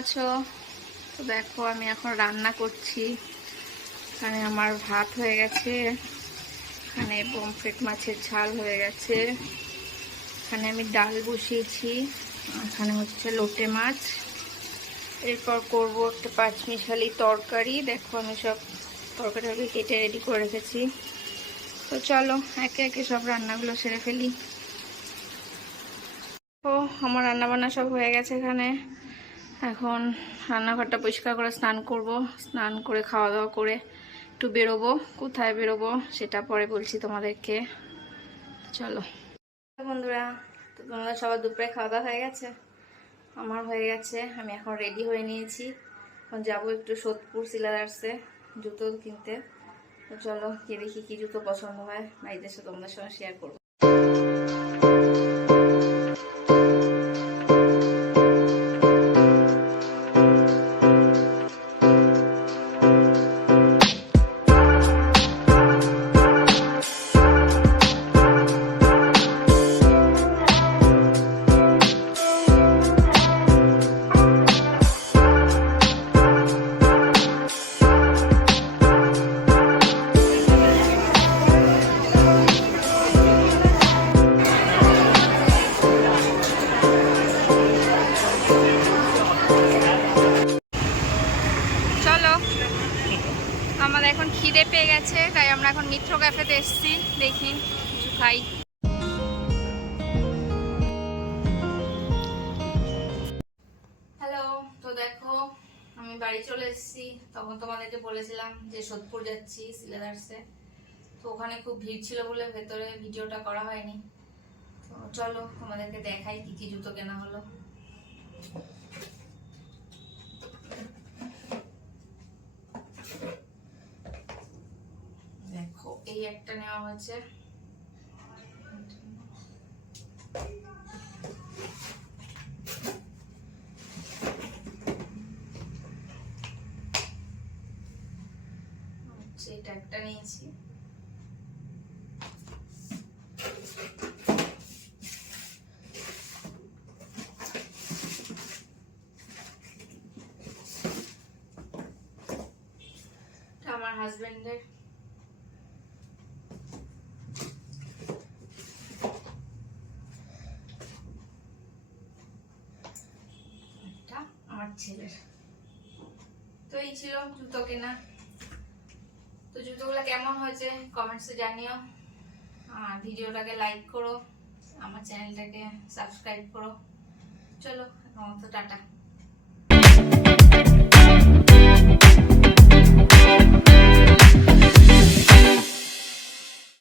আছো? তো দেখো আমি এখন রান্না করছি। এখানে আমার ভাত হয়ে গেছে, এখানে পমফ্রেট মাছের ঝাল হয়ে গেছে, এখানে আমি ডাল বসিয়েছি, এখানে হচ্ছে লোটে মাছ। এরপর করব একটা পাঁচমিশালি তরকারি। দেখো আমি সব তরকারি কেটে রেডি করে রেখেছি। তো চলো একে একে সব রান্নাগুলো সেরে ফেলি। ও আমার রান্নাবান্না সব হয়ে গেছে। এখানে এখন রান্নাঘরটা পরিষ্কার করে স্নান করব। স্নান করে খাওয়া দাওয়া করে একটু বেরোবো। কোথায় বেরোবো সেটা পরে বলছি তোমাদেরকে। চলো বন্ধুরা, তো তোমাদের সবার দুপুরে খাওয়া দাওয়া হয়ে গেছে? আমার হয়ে গেছে। আমি এখন রেডি হয়ে নিয়েছি। এখন যাবো একটু সোদপুর সিলার্সে জুতো কিনতে। তো চলো গিয়ে দেখি কি জুতো পছন্দ হয়, বাড়িতে এসে তোমাদের সঙ্গে শেয়ার করবো। আমাদের এখন খিদে পেয়ে গেছে, তাই আমরা এখন মিত্র ক্যাফেতে এসেছি। দেখি কিছু খাই। হ্যালো, তো দেখো আমি বাড়ি চলে এসেছি। তখন তোমাদেরকে বলেছিলাম যে সোদপুর যাচ্ছি সিলেদার্সে। তো ওখানে খুব ভিড় ছিল বলে ভেতরে ভিডিওটা করা হয়নি। তো চলো তোমাদেরকে দেখাই কি কি জুতো কেনা হলো। দেখো এই একটা নেওয়া হয়েছে, এটা একটা নিয়েছি। আমার হাজবেন্ডের। আমার ছেলের। তো এই ছিল জুতো কেনা। তো জুতোগুলো কেমন হয়েছে কমেন্টসে জানিও, আর ভিডিওটাকে লাইক করো, আমার চ্যানেলটাকে সাবস্ক্রাইব করো। চলো এখন তো টাটা।